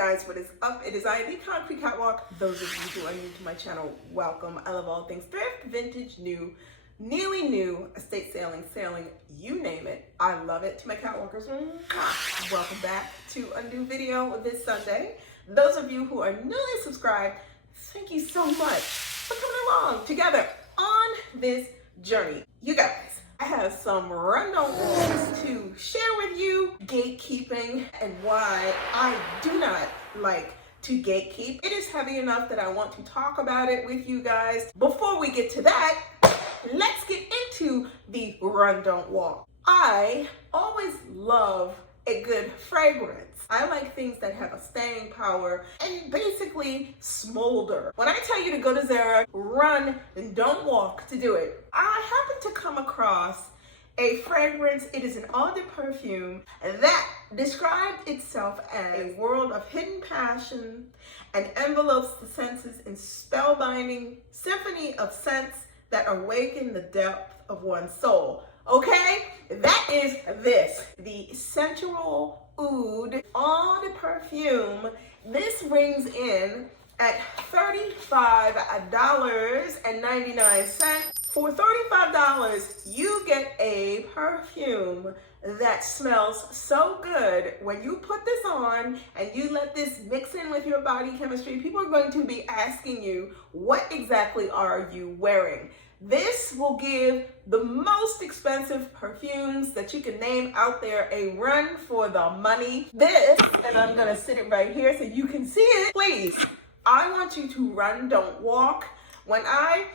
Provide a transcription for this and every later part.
guys, what is up? It is I, the Concrete Catwalk. Those of you who are new to my channel, welcome. I love all things thrift, vintage, new, nearly new, estate sailing, you name it. I love it. To my catwalkers, welcome back to a new video this Sunday. Those of you who are newly subscribed, thank you so much for coming along together on this journey. You guys, I have some random rules to share with you, gatekeeping, and why I do not like to gatekeep. It is heavy enough that I want to talk about it with you guys. Before we get to that, let's get into the run, don't walk. I always love a good fragrance. I like things that have a staying power and basically smolder. When I tell you to go to Zara, run and don't walk to do it. I happened to come across a fragrance. It is an eau de perfume that described itself as a world of hidden passion and envelopes the senses in spellbinding symphony of scents that awaken the depth of one's soul. Okay, that is this, the sensual oud eau de perfume. This rings in at $35.99. For $35, you get a perfume that smells so good. When you put this on and you let this mix in with your body chemistry, people are going to be asking you, what exactly are you wearing? This will give the most expensive perfumes that you can name out there a run for the money. This, and I'm gonna sit it right here so you can see it. Please, I want you to run, don't walk. When I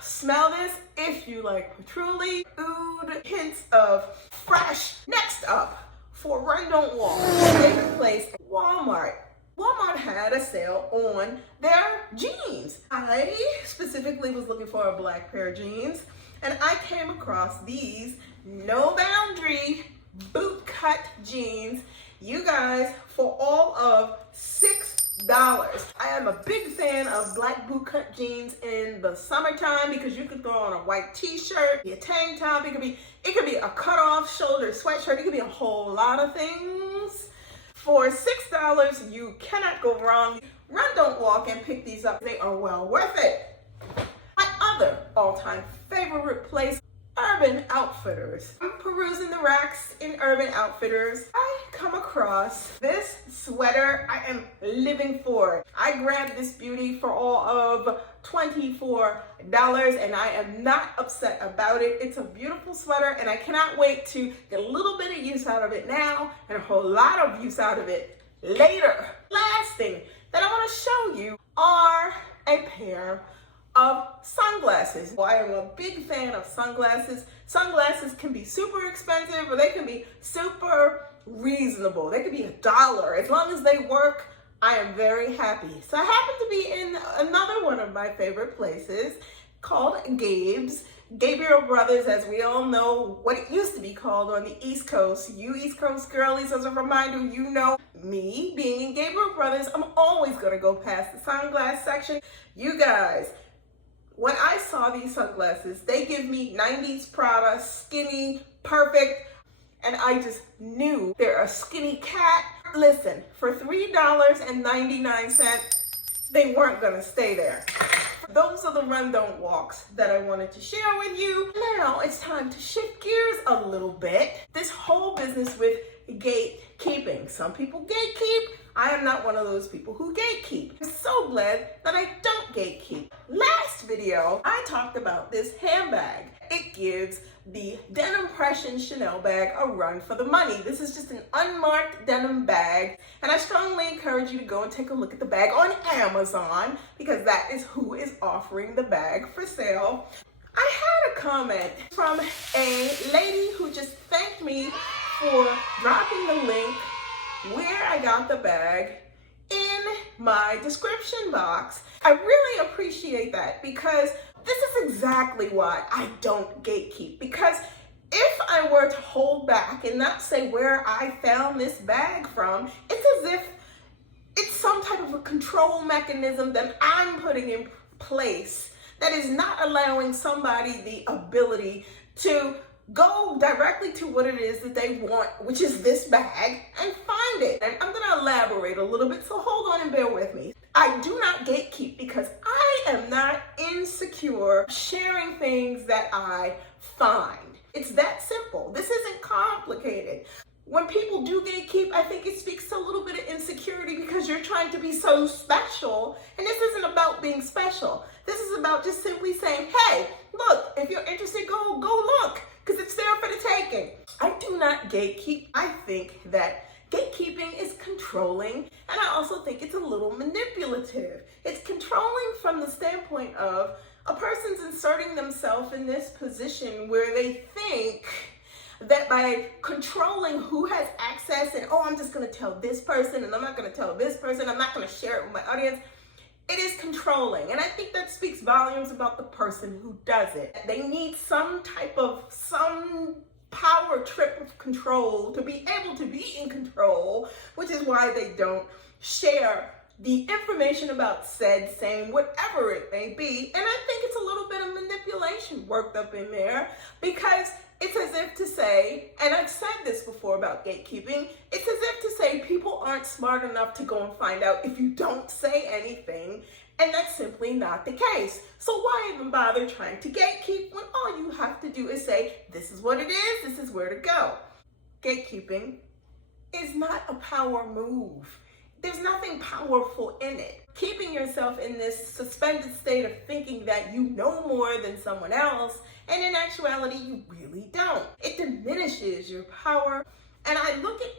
smell this, if you like patchouli, oud, hints of fresh. Next up, for run, don't walk, favorite place, Walmart. Walmart had a sale on their jeans. I specifically was looking for a black pair of jeans, and I came across these no boundary boot cut jeans. You guys, for all of $6. I am a big fan of black boot cut jeans in the summertime because you can throw on a white t-shirt, a tank top, it could be a cut off shoulder sweatshirt, it could be a whole lot of things. For $6, you cannot go wrong. Run, don't walk, and pick these up. They are well worth it. My other all-time favorite place, Urban Outfitters. I'm perusing the racks in Urban Outfitters. I come across this sweater. I am living for it. I grabbed this beauty for all of $24, and I am not upset about it. It's a beautiful sweater, and I cannot wait to get a little bit of use out of it now and a whole lot of use out of it later. Last thing that I want to show you are a pair of sunglasses. Well, I am a big fan of sunglasses. Sunglasses can be super expensive or they can be super reasonable. They could be $1. As long as they work, I am very happy. So I happen to be in another one of my favorite places called Gabe's. Gabriel Brothers, as we all know, what it used to be called on the East Coast. You East Coast girlies, as a reminder, you know me being in Gabriel Brothers, I'm always gonna go past the sunglass section. You guys, when I saw these sunglasses, they give me 90s Prada, skinny, perfect, and I just knew they're a skinny cat. Listen, for $3.99, they weren't gonna stay there. Those are the run, don't walks that I wanted to share with you. Now it's time to shift gears a little bit. This whole business with gatekeeping. Some people gatekeep. I am not one of those people who gatekeep. I'm so glad that I don't gatekeep. Last video, I talked about this handbag. It gives the denim Pression Chanel bag a run for the money. This is just an unmarked denim bag, and I strongly encourage you to go and take a look at the bag on Amazon because that is who is offering the bag for sale. I had a comment from a lady who just thanked me for dropping the link where I got the bag in my description box. I really appreciate that because this is exactly why I don't gatekeep. Because if I were to hold back and not say where I found this bag from, it's as if it's some type of a control mechanism that I'm putting in place that is not allowing somebody the ability to go directly to what it is that they want, which is this bag, and find it. And I'm gonna elaborate a little bit, so hold on and bear with me. I do not gatekeep because I am not insecure sharing things that I find. It's that simple. This isn't complicated. When people do gatekeep, I think it speaks to a little bit of insecurity because you're trying to be so special. And this isn't about being special. This is about just simply saying, hey, look, if you're interested, go look, because it's there for the taking. I do not gatekeep. I think that gatekeeping is controlling, and I also think it's a little manipulative. It's controlling from the standpoint of a person's inserting themselves in this position where they think that by controlling who has access and, I'm just going to tell this person and I'm not going to tell this person, I'm not going to share it with my audience, it is controlling. And I think that speaks volumes about the person who does it. They need some power trip of control to be able to be in control, which is why they don't share the information about said, same, whatever it may be. And I think it's a little bit of manipulation worked up in there, because it's as if to say, and I've said this before about gatekeeping, it's as if to say people aren't smart enough to go and find out if you don't say anything, and that's simply not the case. So why even bother trying to gatekeep when all you have to do is say, this is what it is, this is where to go. Gatekeeping is not a power move. There's nothing powerful in it. Keeping yourself in this suspended state of thinking that you know more than someone else, and in actuality, you really don't. It diminishes your power. And I look at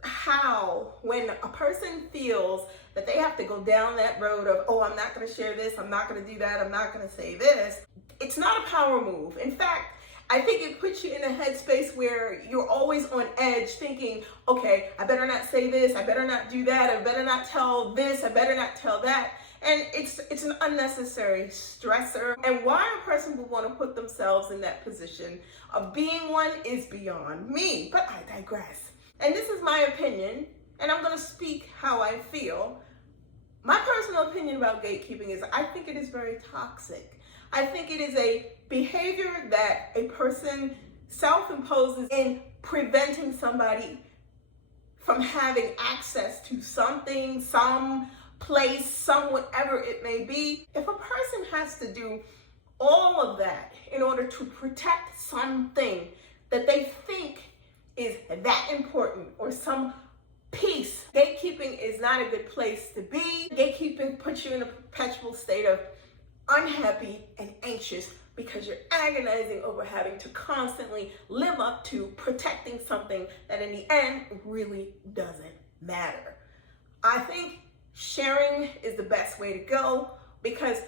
how when a person feels that they have to go down that road of, I'm not going to share this, I'm not going to do that, I'm not going to say this, it's not a power move. In fact, I think it puts you in a headspace where you're always on edge thinking, okay, I better not say this, I better not do that, I better not tell this, I better not tell that. And it's an unnecessary stressor. And why a person would want to put themselves in that position of being one is beyond me. But I digress. And this is my opinion, and I'm going to speak how I feel. My personal opinion about gatekeeping is I think it is very toxic. I think it is a behavior that a person self-imposes in preventing somebody from having access to something, some place, some whatever it may be. If a person has to do all of that in order to protect something that they think is that important or some peace, gatekeeping is not a good place to be. Gatekeeping puts you in a perpetual state of unhappy and anxious because you're agonizing over having to constantly live up to protecting something that in the end really doesn't matter. I think sharing is the best way to go because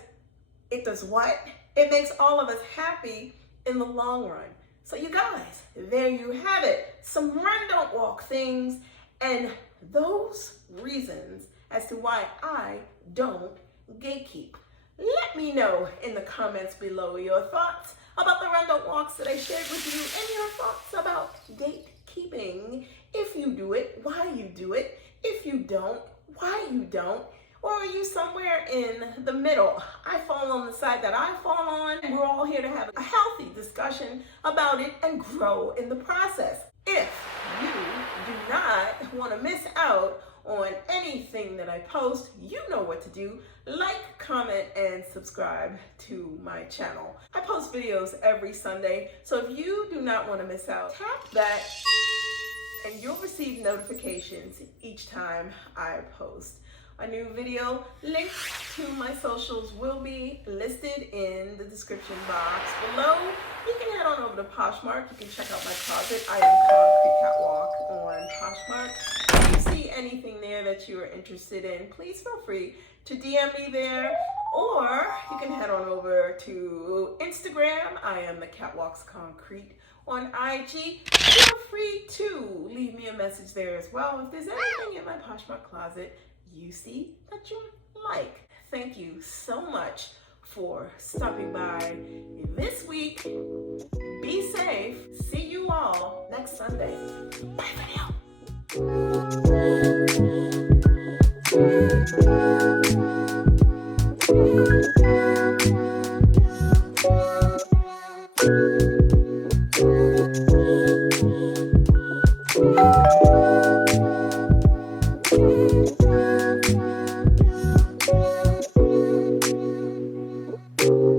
it does what? It makes all of us happy in the long run. So you guys, there you have it. Some run, don't walk things, and those reasons as to why I don't gatekeep. Let me know in the comments below your thoughts about the run, don't walks that I shared with you and your thoughts about gatekeeping. If you do it, why you do it. If you don't, why you don't. Or are you somewhere in the middle? I fall on the side that I fall on, and we're all here to have a healthy discussion about it and grow in the process. If you do not want to miss out on anything that I post, you know what to do. Like, comment, and subscribe to my channel. I post videos every Sunday, so if you do not want to miss out, tap that and you'll receive notifications each time I post a new video. Links to my socials will be listed in the description box below. You can head on over to Poshmark. You can check out my closet. I am Concrete Catwalk on Poshmark. If you see anything there that you are interested in, please feel free to DM me there, or you can head on over to Instagram. I am the Catwalks Concrete on IG. Feel free to leave me a message there as well if there's anything in my Poshmark closet you see that you like. Thank you so much for stopping by this week. Be safe. See you all next Sunday. Bye for now. you.